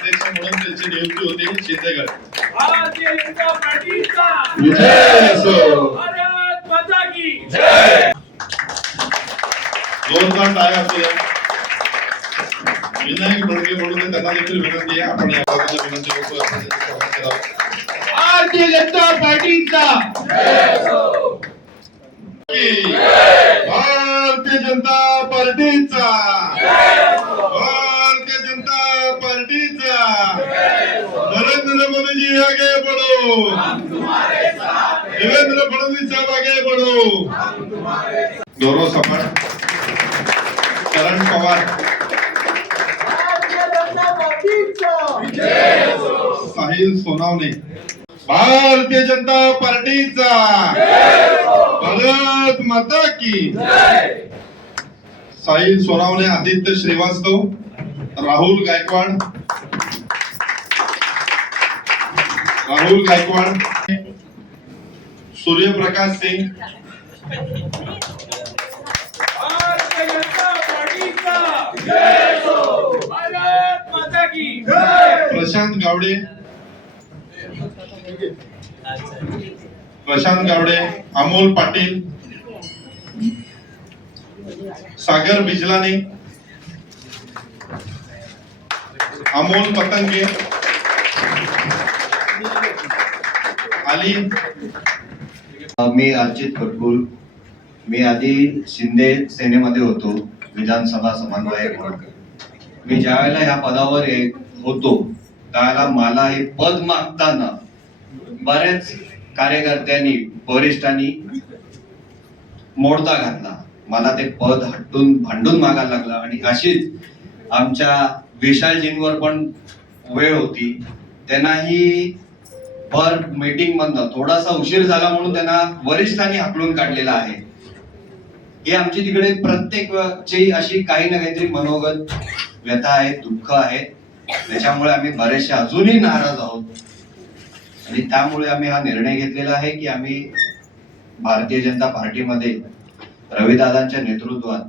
अध्यक्ष म्हणून त्यांची नियुक्ती होती शिंदे गट. भारतीय जनता पार्टीचा विजय असो. भारत माता की जय. जोरदार टाळ्या असूया. विनायक बडके म्हणून त्यांना देखील विनंती आहे, आपण या भागाला विनंती करतो आपण त्यांचं स्वागत करावं. भारतीय जनता पार्टीचा भारतीय जनता पार्टीचा भारतीय जनता पार्टीचा नरेंद्र मोदी जी आगे बढ़ो, देवेंद्र फडणवीस साहब आगे बढ़ो. गौरव सपन, करण पवार, साहिल सोनावणे. भारतीय जनता पार्टीचा भारत माता की. साहिल सोनावणे, आदित्य श्रीवास्तव, राहुल गायकवाड, सूर्यप्रकाश सिंग, भारतीय जनता पार्टीचा भारत माता की प्रशांत गावडे, अमोल पाटील, सागर बिजलानी, अमोल पतंगे, आली. मी अर्चित कटकुल. मी आधी शिंदे सेनेमध्ये होतो, विधानसभा समन्वयक म्हणून. मी ज्या वेळेला ह्या पदावर होतो त्यावेळेला मला हे पद मागताना बरेच कार्यकर्त्यांनी, वरिष्ठांनी मोडता घातला. मला ते पद भांडून मागायला लागलं आणि अशीच आमच्या विशालजींवर पण वेळ होती. त्यांनाही भर मीटिंग मधनं थोडासा उशीर झाला म्हणून त्यांना वरिष्ठांनी हाकलून काढलेला आहे. ही आमची तिकडे प्रत्येकची अशी काही ना काहीतरी मनोगत व्यथा आहे, दुःख आहे. त्याच्यामुळे आम्ही बरेचसे अजूनही नाराज आहोत आणि त्यामुळे आम्ही हा निर्णय घेतलेला आहे की आम्ही भारतीय जनता पार्टीमध्ये रविदादांच्या नेतृत्वात,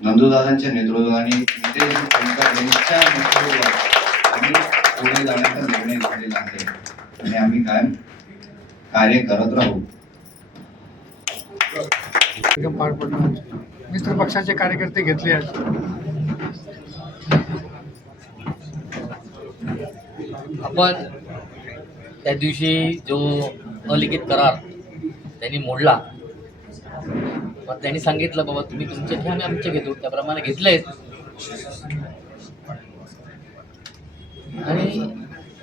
नंदूदादांच्या नेतृत्वात आणि नितेश यांच्या नेतृत्वात आम्ही पुढे जाण्याचा निर्णय घेतलेला आहे आणि आम्ही कायम कार्य करत राहू. पार पडणार मित्र पक्षाचे कार्यकर्ते घेतले आहेत. आपण त्या दिवशी जो अलिखित करार त्यांनी मोडला, मग त्यांनी सांगितलं बाबा तुम्ही तुमचे घ्या, आम्ही आमचे घेतो, त्याप्रमाणे घेतलेत. आणि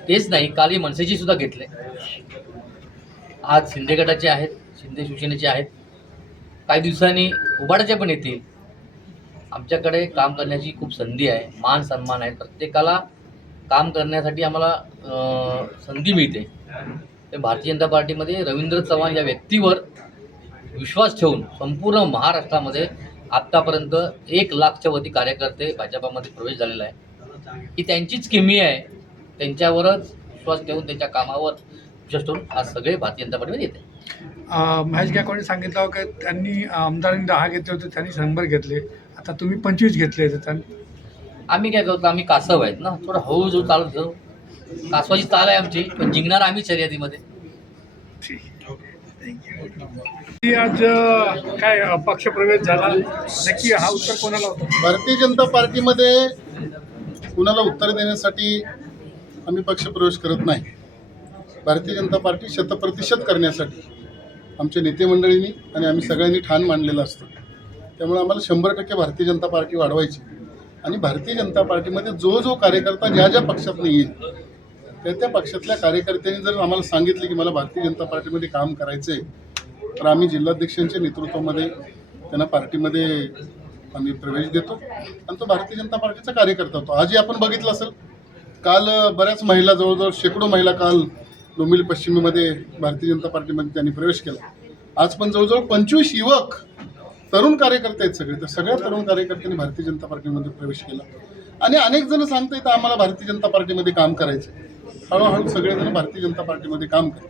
तेच नाही, काल मनसेची सुद्धा घेतले. आज शिंदे गटाचे आहेत, शिंदे शिवसेनेचे आहेत, काही दिवसांनी उबाडाचे पण येतील. आमच्याकडे काम करण्याची खूप संधी आहे, मान सन्मान आहे. प्रत्येकाला काम करण्यासाठी आम्हाला संधी मिळते. ते भारतीय जनता पार्टीमध्ये रवींद्र चव्हाण या व्यक्तीवर विश्वास ठेवून संपूर्ण महाराष्ट्रामध्ये आत्तापर्यंत 1 लाखच्या वरती कार्यकर्ते भाजपामध्ये प्रवेश झालेला आहे. ही त्यांचीच किमी आहे. त्यांच्यावरच विश्वास ठेवून, त्यांच्या कामावर विश्वास ठेवून आज सगळे भारतीय जनता पार्टीमध्ये येते. महेश गायकवाडने सांगितलं की त्यांनी आमदारांनी 10 घेतले होते, त्यांनी 100 घेतले. आता तुम्ही 25 घेतले त्यांनी. आम्ही काय करतो, आम्ही कासव आहेत ना, थोडं हळूहळू चालत जाऊ. कासवाची चाल आहे आमची, पण जिंकणार आम्ही शर्यतीमध्ये. आज काय पक्षप्रवेश झाला, नक्की हा उत्तर कोणाला होता? भारतीय जनता पार्टीमध्ये कुणाला उत्तर देण्यासाठी आम्ही पक्षप्रवेश करत नाही. भारतीय जनता पार्टी 100% करण्यासाठी आमच्या नेते मंडळींनी आणि आम्ही सगळ्यांनी ठाण मांडलेलं असतं. त्यामुळे आम्हाला 100% भारतीय जनता पार्टी वाढवायची आणि भारतीय जनता पार्टीमध्ये जो कार्यकर्ता ज्या पक्षातून येईल त्या पक्षातल्या कार्यकर्त्यांनी जर आम्हाला सांगितलं की मला भारतीय जनता पार्टीमध्ये काम करायचं आहे, तर आम्ही जिल्हाध्यक्षांच्या नेतृत्वामध्ये त्यांना पार्टीमध्ये आम्ही प्रवेश देतो आणि तो भारतीय जनता पार्टीचा कार्यकर्ता होतो. आजही आपण बघितलं असेल, काल बऱ्याच महिला, जवळजवळ शेकडो महिला काल डोंबिवली पश्चिमेमध्ये भारतीय जनता पार्टीमध्ये त्यांनी प्रवेश केला. आज पण जवळजवळ 25 युवक तरुण कार्यकर्ते आहेत सगळे. तर सगळ्या तरुण कार्यकर्त्यांनी भारतीय जनता पार्टीमध्ये प्रवेश केला आणि अनेक जण सांगतात आम्हाला भारतीय जनता पार्टीमध्ये काम करायचं. हळूहळू सगळेजण भारतीय जनता पार्टीमध्ये काम करतात.